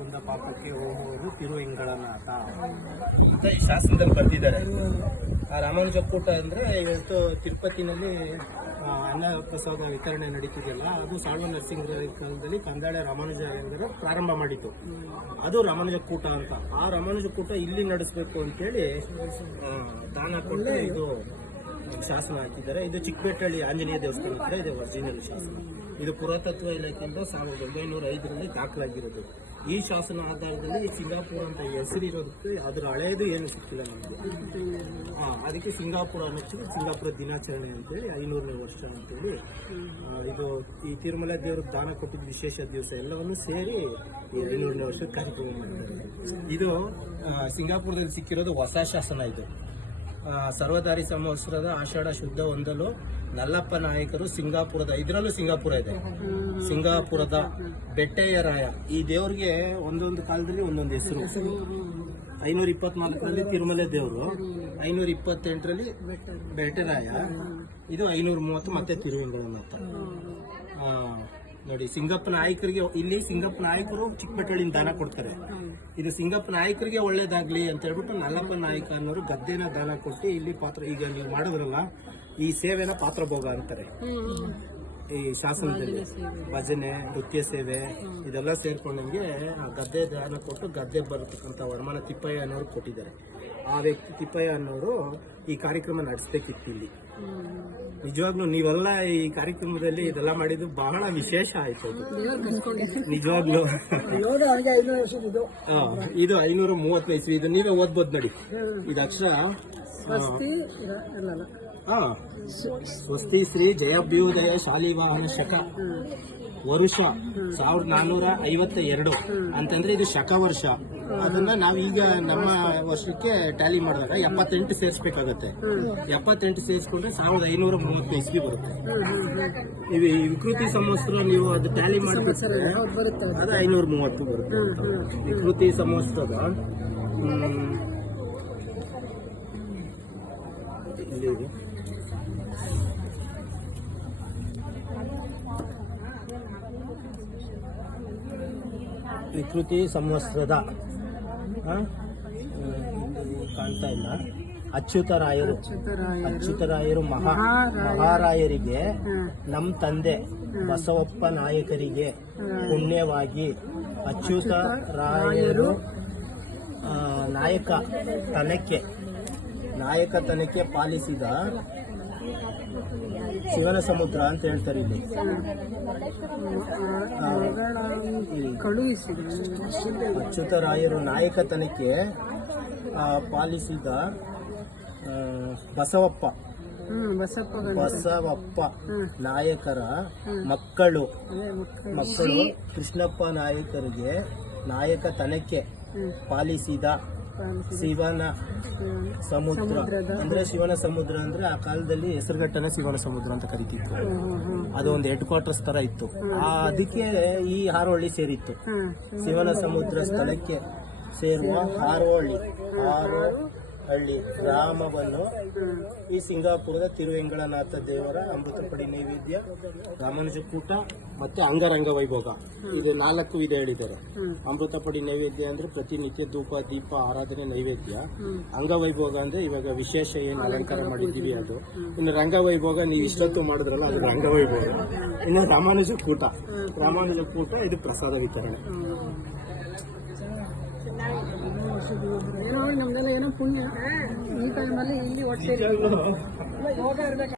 ಕುಂದ ಪಾಪಕ್ಕೆ ಹೋಗುವುದು ತಿರುವೆಂಗಳನಾಥ ಅಂತ ಈ ಶಾಸನದಲ್ಲಿ ಬರೆದಿದ್ದಾರೆ. ಆ ರಾಮಾನುಜಕೂಟ ಅಂದ್ರೆ ಇವತ್ತು ತಿರುಪತಿನಲ್ಲಿ ಅನ್ನ ಪ್ರಸಾದ ವಿತರಣೆ ನಡೀತಿದೆಯಲ್ಲ, ಅದು ಸಾಳ್ವ ನರಸಿಂಹರ ಕಾಲದಲ್ಲಿ ಕಂದಾಳೆ ರಾಮಾನುಜರು ಪ್ರಾರಂಭ ಮಾಡಿತು. ಅದು ರಾಮಾನುಜಕೂಟ ಅಂತ. ಆ ರಾಮಾನುಜಕೂಟ ಇಲ್ಲಿ ನಡೆಸಬೇಕು ಅಂತೇಳಿ ದಾನ ಕೊಟ್ಟು ಇದು ಶಾಸನ ಹಾಕಿದ್ದಾರೆ. ಇದು ಚಿಕ್ಕಬೇಟಳ್ಳಿ ಆಂಜನೇಯ ದೇವಸ್ಥಾನ ಹತ್ರ ಇದೆ ಒರಿಜಿನಲ್ ಶಾಸನ. ಇದು ಪುರಾತತ್ವ ಇಲಾಖೆಯಿಂದ 1905ರಲ್ಲಿ ದಾಖಲಾಗಿರೋದು. ಈ ಶಾಸನ ಆಧಾರದಲ್ಲಿ ಸಿಂಗಾಪುರ ಅಂತ ಹೆಸರಿರೋದಕ್ಕೆ ಅದರ ಹಳೆಯದು ಏನು ಸಿಕ್ಕಿಲ್ಲ ನಮಗೆ. ಅದಕ್ಕೆ ಸಿಂಗಾಪುರ ಅನ್ನೋದು ಸಿಂಗಾಪುರ ದಿನಾಚರಣೆ ಅಂತೇಳಿ 500ನೇ ವರ್ಷ ಅಂತೇಳಿ ಇದು ಈ ತಿರುಮಲ ದೇವರು ದಾನ ಕೊಟ್ಟಿದ್ದ ವಿಶೇಷ ದಿವಸ ಎಲ್ಲವನ್ನು ಸೇರಿ ಈ 500ನೇ ವರ್ಷದ ಕಾರ್ಯಕ್ರಮ ಮಾಡ್ತಾರೆ. ಇದು ಸಿಂಗಾಪುರದಲ್ಲಿ ಸಿಕ್ಕಿರೋದು ಹೊಸ ಶಾಸನ. ಇದು ಸರ್ವದಾರಿ ಸಂವತ್ಸರದ ಆಷಾಢ ಶುದ್ಧ ಹೊಂದಲು ನಲ್ಲಪ್ಪ ನಾಯಕರು ಸಿಂಗಾಪುರದ, ಇದರಲ್ಲೂ ಸಿಂಗಾಪುರ ಇದೆ, ಸಿಂಗಾಪುರದ ಬೆಟ್ಟಯ್ಯರಾಯ. ಈ ದೇವ್ರಿಗೆ ಒಂದೊಂದು ಕಾಲದಲ್ಲಿ ಒಂದೊಂದು ಹೆಸರು. 524ರಲ್ಲಿ ತಿರುಮಲೆ ದೇವರು, 528ರಲ್ಲಿ ಬೆಟ್ಟರಾಯ, ಇದು 530 ಮತ್ತೆ ತಿರುವೆಂಗಳನಾಥ. ನೋಡಿ, ಸಿಂಗಪ್ಪ ನಾಯಕರಿಗೆ ಇಲ್ಲಿ ಸಿಂಗಪ್ಪ ನಾಯಕರು ಚಿಕ್ಕಬೇಟಳ್ಳಿಯಿಂದ ದಾನ ಕೊಡ್ತಾರೆ. ಇದು ಸಿಂಗಪ್ಪ ನಾಯಕರಿಗೆ ಒಳ್ಳೇದಾಗ್ಲಿ ಅಂತ ಹೇಳ್ಬಿಟ್ಟು ನಲ್ಲಪ್ಪ ನಾಯಕ ಅನ್ನೋರು ಗದ್ದೆನ ದಾನ ಕೊಟ್ಟು ಇಲ್ಲಿ ಪಾತ್ರ, ಈಗ ನೀವು ಮಾಡಿದ್ರಲ್ಲ ಈ ಸೇವೆನ ಪಾತ್ರ ಭೋಗ ಅಂತಾರೆ. ಈ ಶಾಸನದಲ್ಲಿ ಭಜನೆ, ನೃತ್ಯ ಸೇವೆ ಇದೆಲ್ಲ ಸೇರ್ಕೊಂಡಂಗೆ ಗದ್ದೆ ದಾನ ಕೊಟ್ಟು ಗದ್ದೆ ಬರತಕ್ಕಂಥ ವರಮಾನ ತಿಪ್ಪಯ್ಯ ಅನ್ನೋರು ಕೊಟ್ಟಿದ್ದಾರೆ. ಆ ವ್ಯಕ್ತಿ ತಿಪ್ಪಯ್ಯ ಅನ್ನೋರು ಈ ಕಾರ್ಯಕ್ರಮ ನಡೆಸಬೇಕಿತ್ತು ಇಲ್ಲಿ. ನಿಜವಾಗ್ಲೂ ನೀವೆಲ್ಲ ಈ ಕಾರ್ಯಕ್ರಮದಲ್ಲಿ ಇದೆಲ್ಲ ಮಾಡಿದ್ದು ಬಹಳ ವಿಶೇಷ ಆಯ್ತು. ನಿಜವಾಗ್ಲೂ ಇದು 530 ಇಸ್ವಿ. ಇದು ನೀವೇ ಓದ್ಬೋದು ನೋಡಿ. ಇದು ಅಕ್ಷರ ಸ್ವಸ್ತಿ ಶ್ರೀ ಜಯಾಭ್ಯುದಯ ಶಾಲಿವಾಹನ ಶಕ ವರುಷ 1452 ಅಂತಂದ್ರೆ ಇದು ಶಕ ವರ್ಷ. ಅದನ್ನ ನಾವೀಗ ನಮ್ಮ ವರ್ಷಕ್ಕೆ ಟ್ಯಾಲಿ ಮಾಡಿದಾಗ 78 ಸೇರಿಸಬೇಕಾಗತ್ತೆ. 78 ಸೇರಿಸ್ಕೊಂಡ್ರೆ 1530 ಇಸ್ವಿ ಬರುತ್ತೆ. ನೀವು ವಿಕೃತಿ ಸಂವತ್ಸರ ನೀವು ಅದು ಟ್ಯಾಲಿ ಮಾಡಿಬಿಟ್ರೆ ಅದು 530 ಬರುತ್ತೆ. ವಿಕೃತಿ ಸಂವತ್ಸರದ ಇಲ್ಲಿ ವಿಕೃತಿ ಸಂವತ್ಸರದ ಕಾಣ್ತಾ ಇಲ್ಲ. ಅಚ್ಯುತರಾಯರು ಮಹಾರಾಯರಿಗೆ ನಮ್ಮ ತಂದೆ ಬಸವಪ್ಪ ನಾಯಕರಿಗೆ ಪುಣ್ಯವಾಗಿ ಅಚ್ಯುತರಾಯರು ನಾಯಕತನಕ್ಕೆ ಪಾಲಿಸಿದ ಶಿವನ ಸಮುದ್ರ ಅಂತ ಹೇಳ್ತಾರೆ ಇಲ್ಲಿ. ಅಚ್ಯುತರಾಯರು ನಾಯಕತನಕ್ಕೆ ಪಾಲಿಸಿದ ಬಸವಪ್ಪ ನಾಯಕರ ಮಕ್ಕಳು ಕೃಷ್ಣಪ್ಪ ನಾಯಕರಿಗೆ ನಾಯಕತನಕ್ಕೆ ಪಾಲಿಸಿದ ಶಿವನ ಸಮುದ್ರ ಅಂದ್ರೆ ಶಿವನ ಸಮುದ್ರ ಅಂದ್ರೆ ಆ ಕಾಲದಲ್ಲಿ ಹೆಸರುಘಟ್ಟನ ಶಿವನ ಸಮುದ್ರ ಅಂತ ಕರಿತಿತ್ತು. ಅದು ಒಂದು ಹೆಡ್ ಕ್ವಾರ್ಟರ್ಸ್ ತರ ಇತ್ತು. ಅದಕ್ಕೆ ಈ ಹಾರೋಹಳ್ಳಿ ಸೇರಿತ್ತು. ಶಿವನ ಸಮುದ್ರ ಸ್ಥಳಕ್ಕೆ ಸೇರುವ ಹಾರೋಹಳ್ಳಿ ಗ್ರಾಮವನ್ನು ಈ ಸಿಂಗಾಪುರದ ತಿರುವೆಂಗಳನಾಥ ದೇವರ ಅಮೃತಪಡಿ ನೈವೇದ್ಯ, ರಾಮಾನುಜಕೂಟ ಮತ್ತೆ ಅಂಗರಂಗ ವೈಭೋಗ, ಇದು 4 ವಿಧ ಹೇಳಿದ್ದಾರೆ. ಅಮೃತಪಡಿ ನೈವೇದ್ಯ ಅಂದ್ರೆ ಪ್ರತಿನಿತ್ಯ ಧೂಪ ದೀಪ ಆರಾಧನೆ ನೈವೇದ್ಯ. ಅಂಗವೈಭೋಗ ಅಂದ್ರೆ ಇವಾಗ ವಿಶೇಷ ಏನು ಅಲಂಕಾರ ಮಾಡಿದ್ದೀವಿ ಅದು. ಇನ್ನು ರಂಗವೈಭೋಗ ನೀವು ಇಷ್ಟೊತ್ತು ಮಾಡಿದ್ರಲ್ಲ ಅದು ರಂಗವೈಭೋಗ. ಇನ್ನು ರಾಮಾನುಜಕೂಟ ಇದು ಪ್ರಸಾದ ವಿತರಣೆ. ನಮ್ದೆಲ್ಲ ಏನೋ ಪುಣ್ಯ ಈ ಟೈಮಲ್ಲಿ ಇಲ್ಲಿ ಒಟ್ಟು